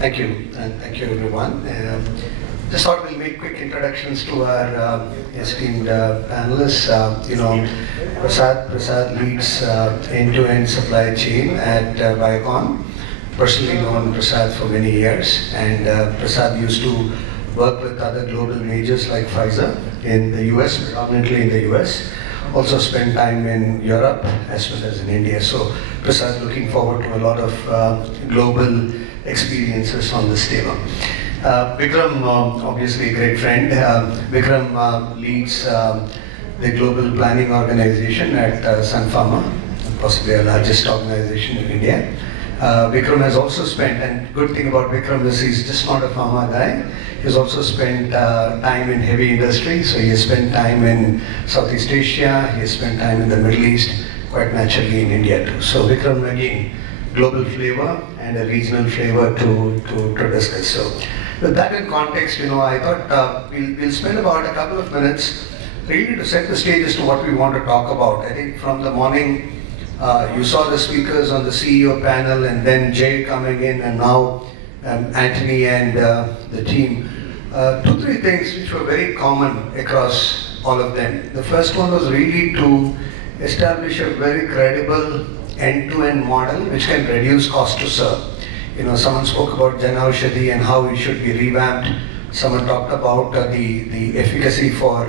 Thank you, and thank you everyone. Just thought we'll make quick introductions to our esteemed panelists. Prasad leads end-to-end supply chain at Biocon. Personally known Prasad for many years, and Prasad used to work with other global majors like Pfizer in the US, predominantly in the US. Also spent time in Europe as well as in India. So Prasad looking forward to a lot of global experiences on this table. Vickram, obviously a great friend. Vickram leads the global planning organization at Pharma, possibly our largest organization in India. Vickram has also spent, and good thing about Vickram is he's just not a pharma guy. He's also spent time in heavy industry, so he has spent time in Southeast Asia, he has spent time in the Middle East, quite naturally in India too. So Vickram again, global flavor and a regional flavor to discuss. So with that in context, I thought we'll spend about a couple of minutes really to set the stage as to what we want to talk about. I think from the morning, you saw the speakers on the CEO panel, and then Jay coming in, and now Anthony and the team. 2-3 things which were very common across all of them. The first one was really to establish a very credible end-to-end model which can reduce cost to serve. Someone spoke about Jan Aushadhi and how it should be revamped. Someone talked about the efficacy for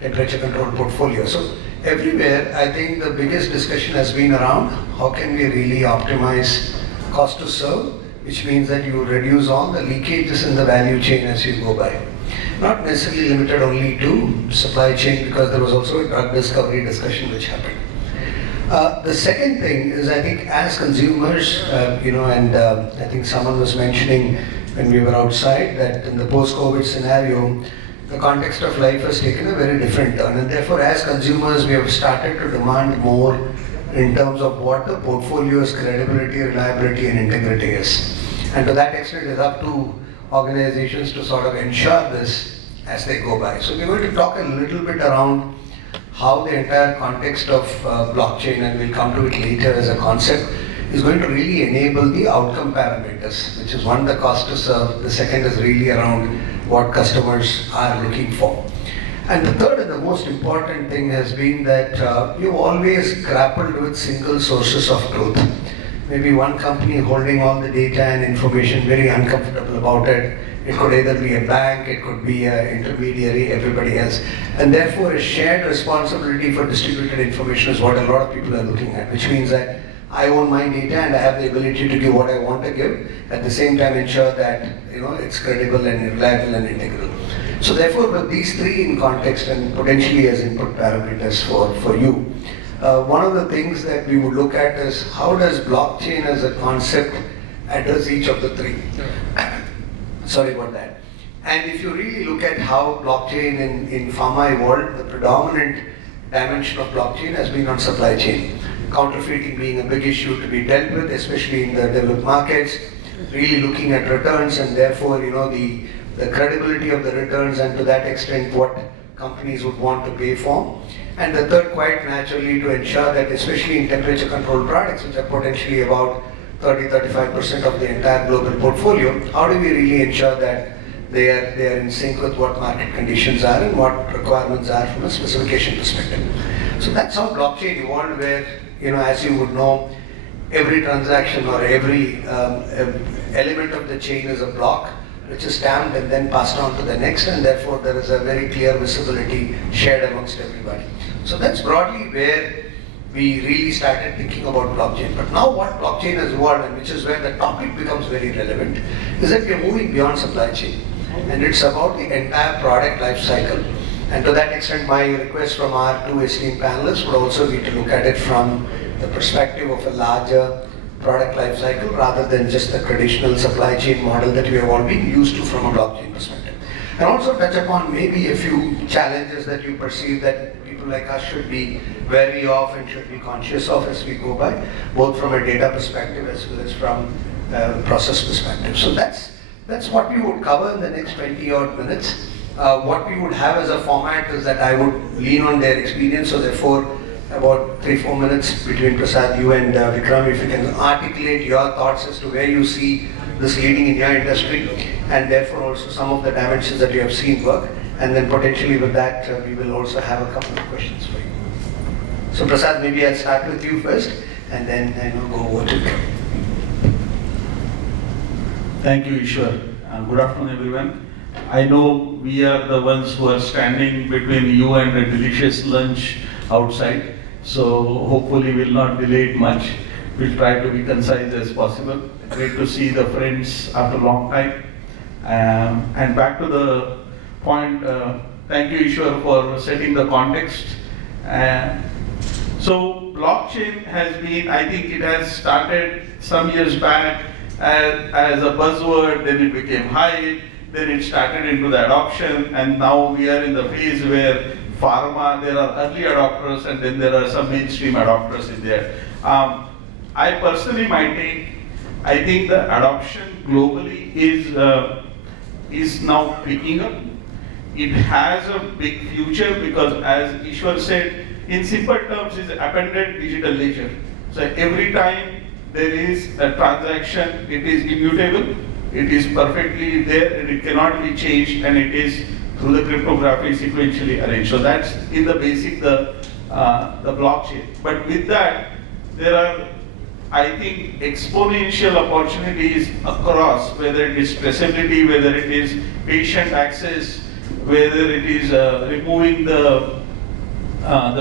temperature control portfolio. So everywhere, I think the biggest discussion has been around how can we really optimize cost to serve, which means that you reduce all the leakages in the value chain as you go by. Not necessarily limited only to supply chain, because there was also a drug discovery discussion which happened. The second thing is, I think as consumers, and I think someone was mentioning when we were outside that in the post-COVID scenario, the context of life has taken a very different turn, and therefore as consumers we have started to demand more in terms of what the portfolio's credibility, reliability and integrity is. And to that extent it's up to organizations to sort of ensure this as they go by. So we're going to talk a little bit around how the entire context of blockchain, and we'll come to it later as a concept, is going to really enable the outcome parameters, which is one, the cost to serve, the second is really around what customers are looking for. And the third and the most important thing has been that you've always grappled with single sources of truth. Maybe one company holding all the data and information, very uncomfortable about it. It could either be a bank, it could be an intermediary, everybody else. And therefore a shared responsibility for distributed information is what a lot of people are looking at, which means that I own my data and I have the ability to give what I want to give, at the same time ensure that it's credible and reliable and integral. So therefore with these three in context and potentially as input parameters for you, one of the things that we would look at is how does blockchain as a concept address each of the three. Sorry about that. And if you really look at how blockchain in pharma evolved, the predominant dimension of blockchain has been on supply chain. Counterfeiting being a big issue to be dealt with, especially in the developed markets, really looking at returns and therefore the credibility of the returns, and to that extent what companies would want to pay for. And the third, quite naturally, to ensure that especially in temperature controlled products, which are potentially about 30-35% of the entire global portfolio, how do we really ensure that they are in sync with what market conditions are and what requirements are from a specification perspective. So that's how blockchain evolved, where as you would know, every transaction or every element of the chain is a block which is stamped and then passed on to the next, and therefore there is a very clear visibility shared amongst everybody. So that's broadly where we really started thinking about blockchain. But now what blockchain has evolved, and which is where the topic becomes very relevant, is that we are moving beyond supply chain, and it's about the entire product life cycle. And to that extent, my request from our two esteemed panelists would also be to look at it from the perspective of a larger product life cycle rather than just the traditional supply chain model that we have all been used to from a blockchain perspective. And also touch upon maybe a few challenges that you perceive that people like us should be wary of and should be conscious of as we go by, both from a data perspective as well as from a process perspective. So that's what we would cover in the next 20 odd minutes. What we would have as a format is that I would lean on their experience, so therefore about 3-4 minutes between Prasad, you and Vickram, if you can articulate your thoughts as to where you see this leading in your industry, and therefore also some of the dimensions that you have seen work. And then potentially with that, we will also have a couple of questions for you. So Prasad, maybe I'll start with you first, and then go over to you. Thank you, Ishwar. Good afternoon, everyone. I know we are the ones who are standing between you and a delicious lunch outside, so hopefully we'll not delay it much. We'll try to be concise as possible. Great to see the friends after a long time. And back to the point, thank you, Ishwar, for setting the context. So blockchain has been, I think it has started some years back as a buzzword, then it became hype, then it started into the adoption, and now we are in the phase where pharma, there are early adopters and then there are some mainstream adopters in there. I personally might take, I think the adoption globally is now picking up. It has a big future because, as Ishwar said, in simple terms, is appended digital ledger. So every time there is a transaction, it is immutable, it is perfectly there, and it cannot be changed, and it is through the cryptography sequentially arranged. So that's in the basic the blockchain. But with that, there are, I think, exponential opportunities across, whether it is traceability, whether it is patient access, whether it is removing the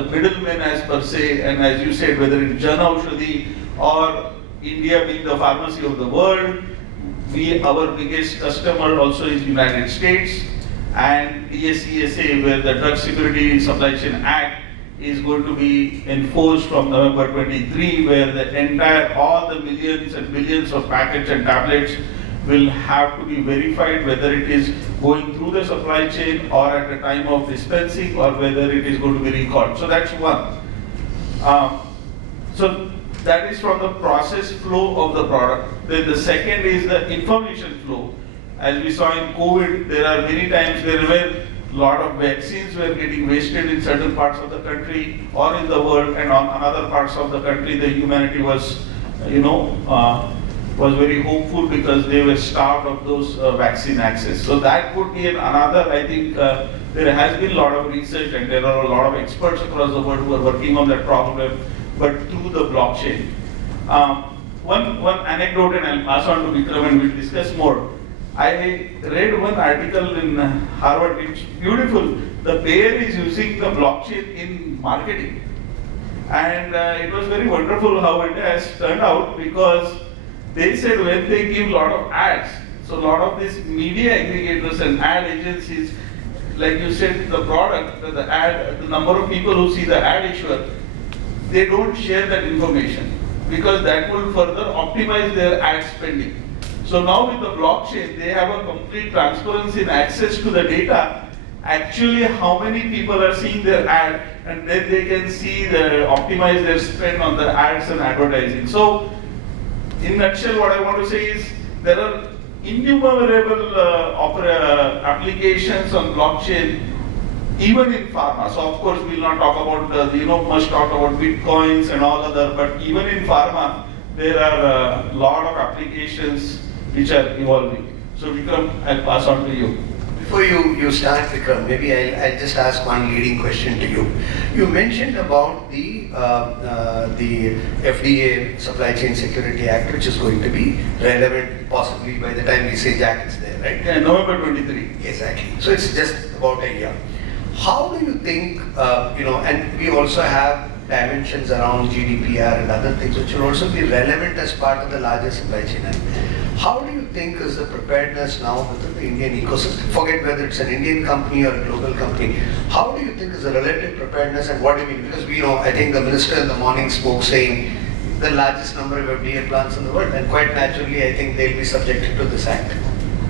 middlemen as per se, and as you said, whether it's Jan Aushadhi or India being the pharmacy of the world. Our biggest customer also is United States, and DSCSA, where the Drug Security Supply Chain Act is going to be enforced from November 23, where the entire, all the millions and billions of packets and tablets will have to be verified, whether it is going through the supply chain or at the time of dispensing, or whether it is going to be recalled. So that's one. So that is from the process flow of the product. Then the second is the information flow. As we saw in COVID, there are many times where a lot of vaccines were getting wasted in certain parts of the country or in the world, and on other parts of the country, the humanity was, was very hopeful because they were starved of those vaccine access. So that could be another, I think, there has been a lot of research and there are a lot of experts across the world who are working on that problem, but through the blockchain. One anecdote, and I'll pass on to Vickram and we'll discuss more. I read one article in Harvard, it's beautiful. The Bayer is using the blockchain in marketing. And it was very wonderful how it has turned out, because they said when they give a lot of ads, so a lot of these media aggregators and ad agencies, like you said, the product, the ad, the number of people who see the ad issue, they don't share that information because that will further optimize their ad spending. So now with the blockchain, they have a complete transparency and access to the data, actually how many people are seeing their ad, and then they can see optimize their spend on the ads and advertising. So in a nutshell, what I want to say is there are innumerable applications on blockchain, even in pharma. So of course we'll not talk about, much talk about bitcoins and all other, but even in pharma, there are a lot of applications which are evolving. So Vickram, I'll pass on to you. Before you start, Vickram, maybe I'll just ask one leading question to you. You mentioned about the FDA Supply Chain Security Act, which is going to be relevant possibly by the time we say Jack is there, right? Yeah, November 23. Exactly. So it's just about a year. How do you think, and we also have dimensions around GDPR and other things which will also be relevant as part of the larger supply chain. How do you think is the preparedness now within the Indian ecosystem? Forget whether it's an Indian company or a global company. How do you think is the relative preparedness, and what do you mean? Because we know, I think the minister in the morning spoke saying the largest number of FDA plants in the world, and quite naturally I think they'll be subjected to this act.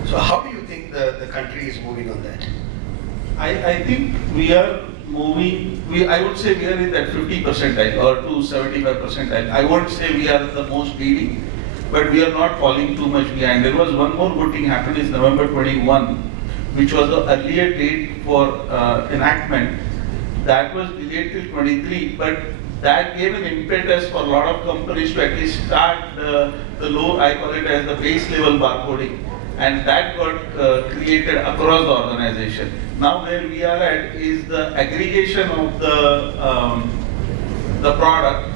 So how do you think the country is moving on that? I think we are moving, I would say we are in that 50 percentile or to 75 percentile. I won't say we are the most leading, but we are not falling too much behind. There was one more good thing happened is November 21, which was the earlier date for enactment. That was delayed till 23, but that gave an impetus for a lot of companies to at least start the low, I call it as the base level barcoding. And that got created across the organization. Now where we are at is the aggregation of the product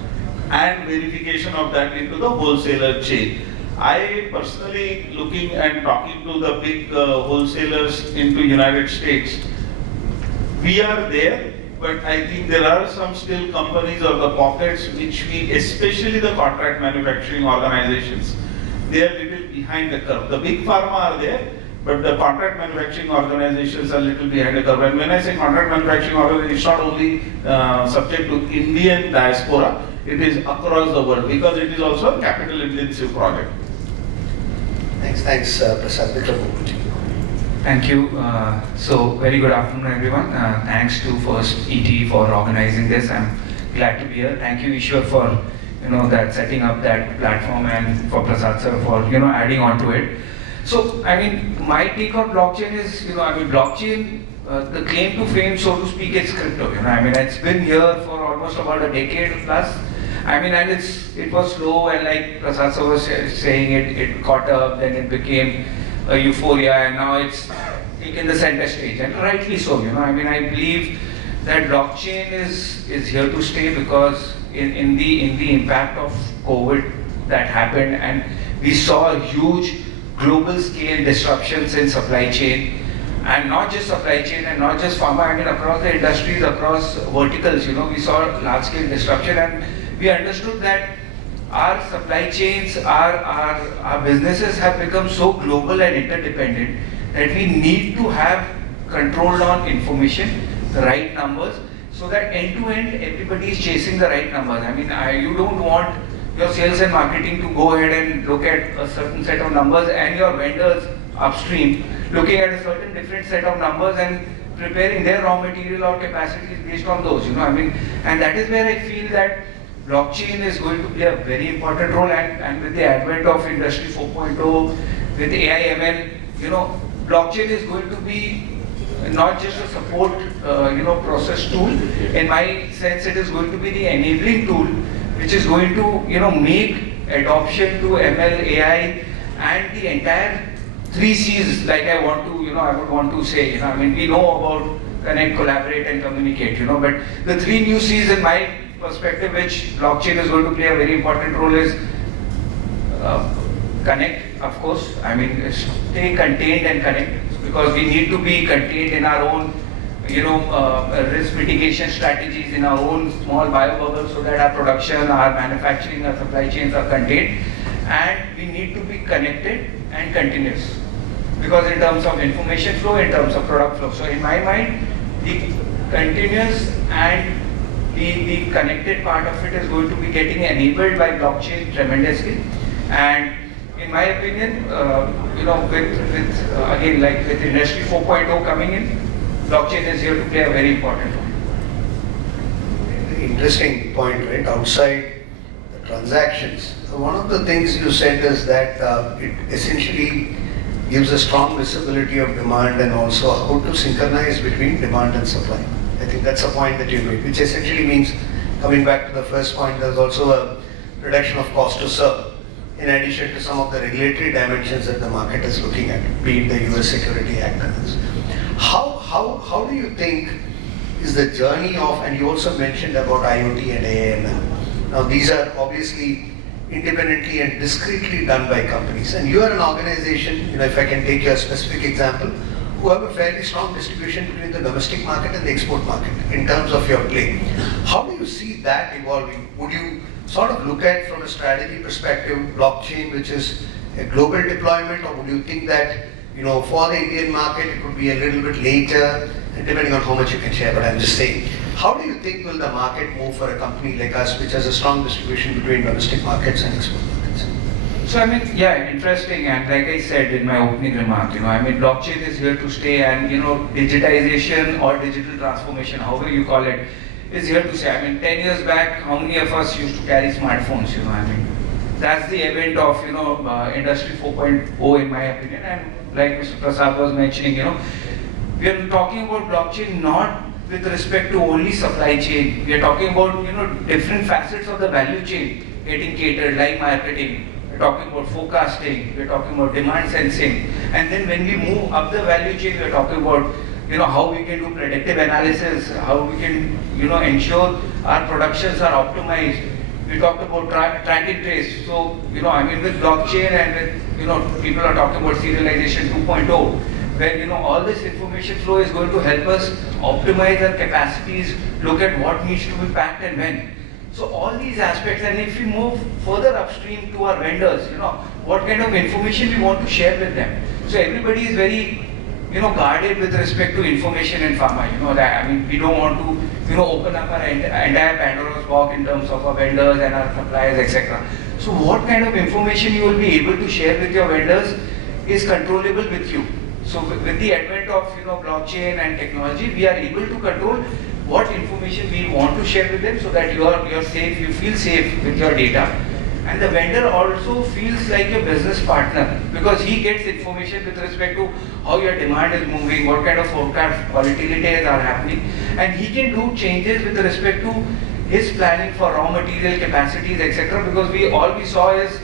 and verification of that into the wholesaler chain. I personally looking and talking to the big wholesalers into United States, we are there, but I think there are some still companies or the pockets which we, especially the contract manufacturing organizations, they are little behind the curve. The big pharma are there, but the contract manufacturing organizations are little behind the curve. And when I say contract manufacturing organization, it's not only subject to Indian diaspora, it is across the world because it is also a capital intensive project. Thanks, Prasad. Vickram, over to you. Thank you. So very good afternoon, everyone. Thanks to first ET for organizing this. I'm glad to be here. Thank you, Ishwar, for that setting up that platform, and for Prasad sir for adding on to it. So I mean, my take on blockchain is blockchain. The claim to fame, so to speak, is crypto. I mean, it's been here for almost about a decade plus. I mean, and it was slow, and like Prasad sir was saying, it caught up, then it became a euphoria, and now it's taken the center stage, and rightly so. I mean, I believe that blockchain is here to stay because in the impact of COVID that happened, and we saw huge global scale disruptions in supply chain, and not just supply chain and not just pharma. I mean, across the industries, across verticals, we saw large scale disruption, and we understood that our supply chains, our businesses have become so global and interdependent that we need to have control on information, the right numbers, so that end to end everybody is chasing the right numbers. I mean, you don't want your sales and marketing to go ahead and look at a certain set of numbers and your vendors upstream looking at a certain different set of numbers and preparing their raw material or capacities based on those. I mean, and that is where I feel that blockchain is going to play a very important role, and with the advent of Industry 4.0, with AI ML, blockchain is going to be not just a support process tool. In my sense, it is going to be the enabling tool which is going to make adoption to ML, AI, and the entire 3 C's, like I would want to say. I mean, we know about connect, collaborate, and communicate. But the 3 new C's in my perspective, which blockchain is going to play a very important role, is connect, of course. I mean, stay contained and connect, because we need to be contained in our own, risk mitigation strategies, in our own small bio bubble, so that our production, our manufacturing, our supply chains are contained, and we need to be connected and continuous, because in terms of information flow, in terms of product flow. So in my mind, the continuous and the connected part of it is going to be getting enabled by blockchain tremendously. And in my opinion, again, like with Industry 4.0 coming in, blockchain is here to play a very important role. Interesting point, right? Outside the transactions, one of the things you said is that it essentially gives a strong visibility of demand and also how to synchronize between demand and supply. I think that's a point that you made, which essentially means, coming back to the first point, there's also a reduction of cost to serve, in addition to some of the regulatory dimensions that the market is looking at, be it the US Security Act and others. How do you think is the journey of, and you also mentioned about IoT and AI/ML. Now these are obviously independently and discreetly done by companies, and you are an organization, if I can take your specific example, who have a fairly strong distribution between the domestic market and the export market in terms of your play. How do you see that evolving? Would you sort of look at, from a strategy perspective, blockchain, which is a global deployment, or would you think that for the Indian market it would be a little bit later, depending on how much you can share? But I'm just saying, how do you think will the market move for a company like us, which has a strong distribution between domestic markets and export markets? So I mean, yeah, interesting, and like I said in my opening remark, blockchain is here to stay, and digitization or digital transformation, however you call it, is here to stay. I mean, 10 years back, how many of us used to carry smartphones? That's the event of Industry 4.0 in my opinion. And like Mr. Prasad was mentioning, we are talking about blockchain not with respect to only supply chain. We are talking about different facets of the value chain getting catered, like marketing. We're talking about forecasting. We're talking about demand sensing. And then when we move up the value chain, we're talking about how we can do predictive analysis, how we can ensure our productions are optimized. We talked about track and trace. So with blockchain and with people are talking about serialization 2.0, where all this information flow is going to help us optimize our capacities, look at what needs to be packed and when. So all these aspects, and if we move further upstream to our vendors, what kind of information we want to share with them. So everybody is very guarded with respect to information in pharma. We don't want to open up our entire Pandora's box in terms of our vendors and our suppliers, etc. So what kind of information you will be able to share with your vendors is controllable with you. So with the advent of blockchain and technology, we are able to control what information we want to share with them, so that you're safe, you feel safe with your data. And the vendor also feels like a business partner, because he gets information with respect to how your demand is moving, what kind of forecast volatilities are happening, and he can do changes with respect to his planning for raw material capacities, etc. Because all we saw is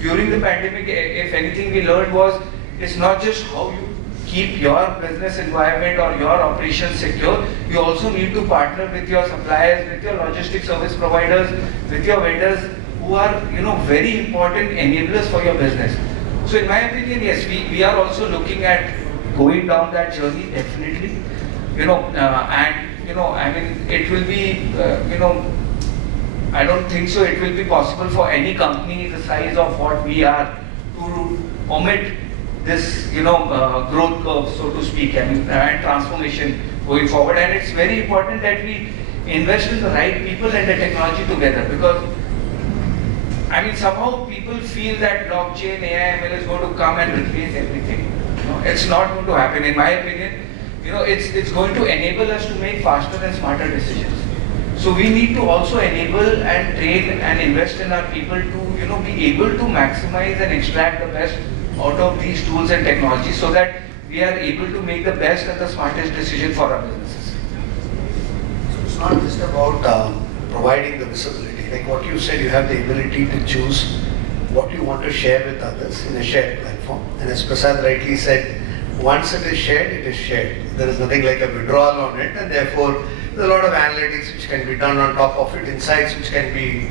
during the pandemic, if anything we learned was, it's not just how you keep your business environment or your operations secure, you also need to partner with your suppliers, with your logistic service providers, with your vendors, who are very important enablers for your business. So in my opinion, yes, we are also looking at going down that journey, definitely. It will be, I don't think so it will be possible for any company the size of what we are to omit this growth curve, so to speak, and transformation going forward. And it's very important that we invest in the right people and the technology together, because somehow people feel that blockchain, AI, ML is going to come and replace everything. It's not going to happen. In my opinion, it's going to enable us to make faster and smarter decisions. So we need to also enable and train and invest in our people to be able to maximize and extract the best out of these tools and technologies, so that we are able to make the best and the smartest decision for our businesses. So it's not just about providing the visibility. Like what you said, you have the ability to choose what you want to share with others in a shared platform. And as Prasad rightly said, once it is shared, it is shared. There is nothing like a withdrawal on it, and therefore there's a lot of analytics which can be done on top of it, insights which can be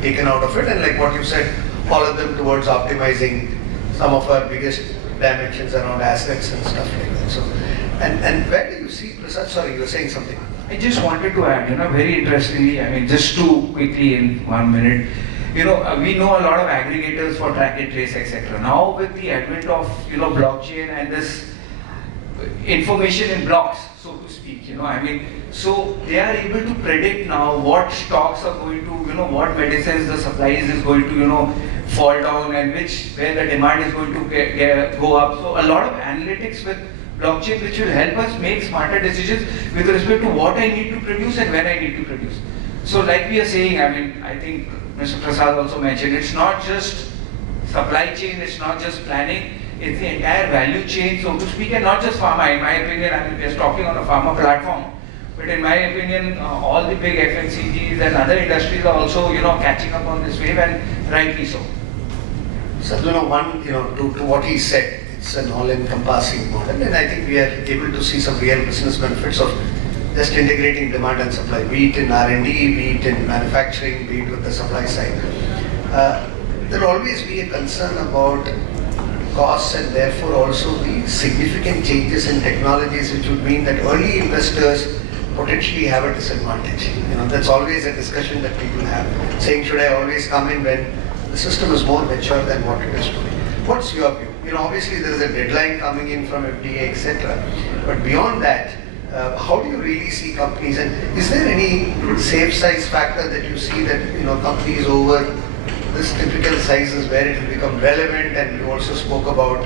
taken out of it, and like what you said, all of them towards optimizing some of our biggest dimensions around assets and stuff like that. So, and where do you see, Prasad? Sorry, you were saying something. I just wanted to add, very interestingly, just to quickly in 1 minute, we know a lot of aggregators for track and trace, etc. Now with the advent of, blockchain and this information in blocks, so to speak, so they are able to predict now what stocks are going to, what medicines the supplies is going to, fall down, and where the demand is going to go up. So a lot of analytics with blockchain which will help us make smarter decisions with respect to what I need to produce and when I need to produce. So like we are saying, I think Mr. Prasad also mentioned, it's not just supply chain, it's not just planning, it's the entire value chain, so to speak, and not just pharma. In my opinion, we're talking on a pharma platform, but in my opinion, all the big FMCGs and other industries are also, catching up on this wave, and rightly so. So, to what he said, it's an all-encompassing model, and I think we are able to see some real business benefits of just integrating demand and supply, be it in R&D, be it in manufacturing, be it with the supply side. There will always be a concern about costs, and therefore also the significant changes in technologies, which would mean that early investors potentially have a disadvantage. That's always a discussion that people have, saying, should I always come in when the system is more mature than what it is today? What's your view? Obviously there is a deadline coming in from FDA, etc. But beyond that, how do you really see companies, and is there any safe size factor that you see that companies over this typical sizes where it will become relevant? And you also spoke about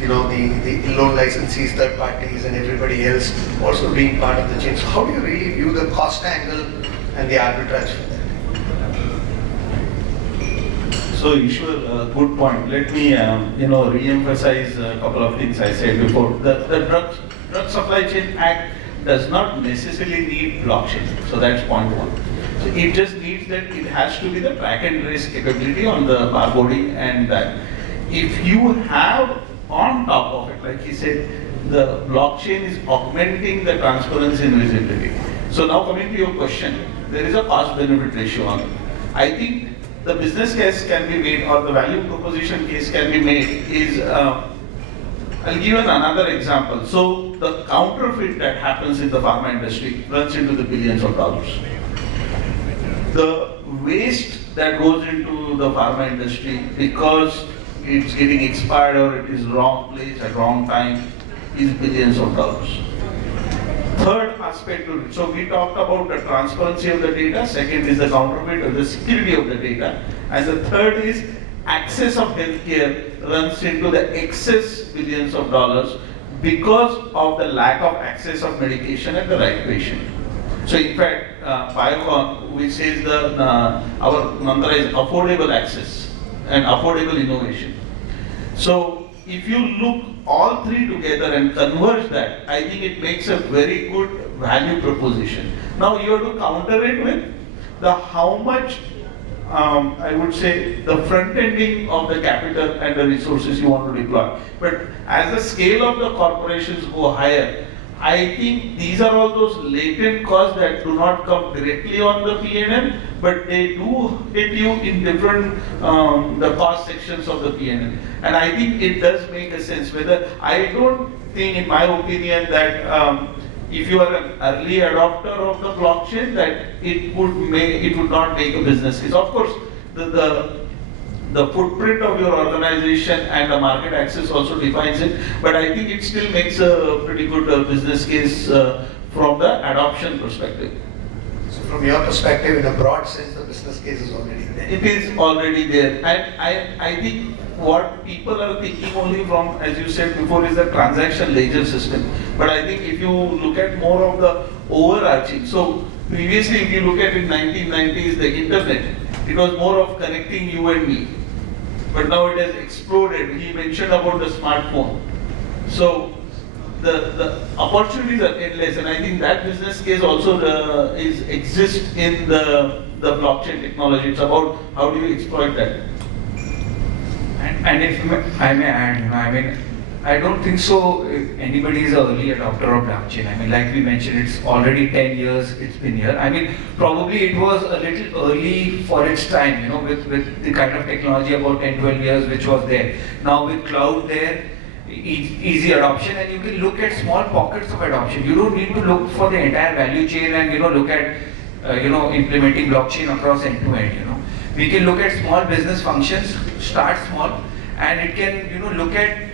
the loan licensees, third parties, and everybody else also being part of the chain. So how do you really view the cost angle and the arbitrage for that? So Easwaran, good point. Let me re-emphasize a couple of things I said before. The Drug Supply Chain Act does not necessarily need blockchain. So that's point one. So it just needs that it has to be the track and trace capability on the barcoding and that. If you have on top of it, like he said, the blockchain is augmenting the transparency and visibility. So now coming to your question, there is a cost benefit ratio on it. I think the business case can be made or the value proposition case can be made is, I'll give you another example. So the counterfeit that happens in the pharma industry runs into the billions of dollars. The waste that goes into the pharma industry because it's getting expired or it is wrong place at wrong time is billions of dollars. Third aspect to it, so we talked about the transparency of the data, second is the counterfeit or the security of the data, and the third is access of healthcare runs into the excess billions of dollars because of the lack of access of medication at the right patient. So in fact, Biocon, which says our mantra is affordable access and affordable innovation. So if you look all three together and converge that, I think it makes a very good value proposition. Now you have to counter it with the how much, I would say, the front ending of the capital and the resources you want to deploy. But as the scale of the corporations go higher, I think these are all those latent costs that do not come directly on the P&L, but they do hit you in different the cost sections of the P&L. And I think it does make a sense. Whether I don't think, in my opinion, that if you are an early adopter of the blockchain, that it would not make a business case. Of course, the footprint of your organization and the market access also defines it, but I think it still makes a pretty good business case from the adoption perspective. So from your perspective, in a broad sense, the business case is already there. It is already there, and I think what people are thinking only from, as you said before, is the transaction ledger system. But I think if you look at more of the overarching, so previously if you look at in 1990s, the internet, it was more of connecting you and me. But now it has exploded. He mentioned about the smartphone. So the opportunities are endless, and I think that business case also exists in the blockchain technology. It's about how do you exploit that. And if I may add, I mean, I don't think so anybody is an early adopter of blockchain. I mean, like we mentioned, it's already 10 years it's been here. I mean, probably it was a little early for its time, with the kind of technology about 10, 12 years which was there. Now with cloud there, easy adoption, and you can look at small pockets of adoption. You don't need to look for the entire value chain and, look at, implementing blockchain across end to end, We can look at small business functions, start small, and it can, look at,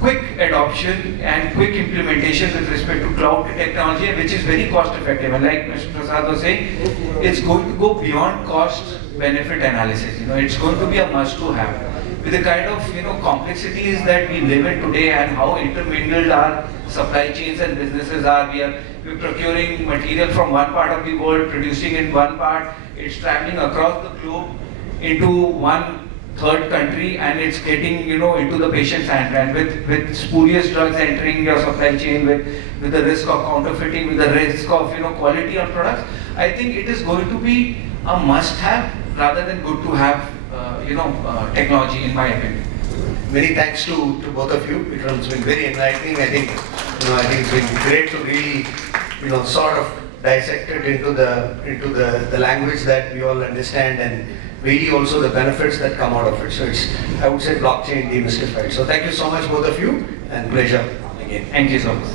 quick adoption and quick implementation with respect to cloud technology, which is very cost effective. And like Mr. Prasad was saying, it's going to go beyond cost benefit analysis. It's going to be a must to have. With the kind of complexities that we live in today and how intermingled our supply chains and businesses are, we're procuring material from one part of the world, producing in one part, it's traveling across the globe into one third country, and it's getting into the patient's hand, and with spurious drugs entering your supply chain, with the risk of counterfeiting, with the risk of quality of products. I think it is going to be a must-have rather than good to have technology, in my opinion. Many thanks to both of you. It's been very enlightening. I think it's been great to really sort of dissect it into the language that we all understand, and really also the benefits that come out of it. So it's, I would say, blockchain demystified. So thank you so much, both of you, and pleasure again. Thank you so much.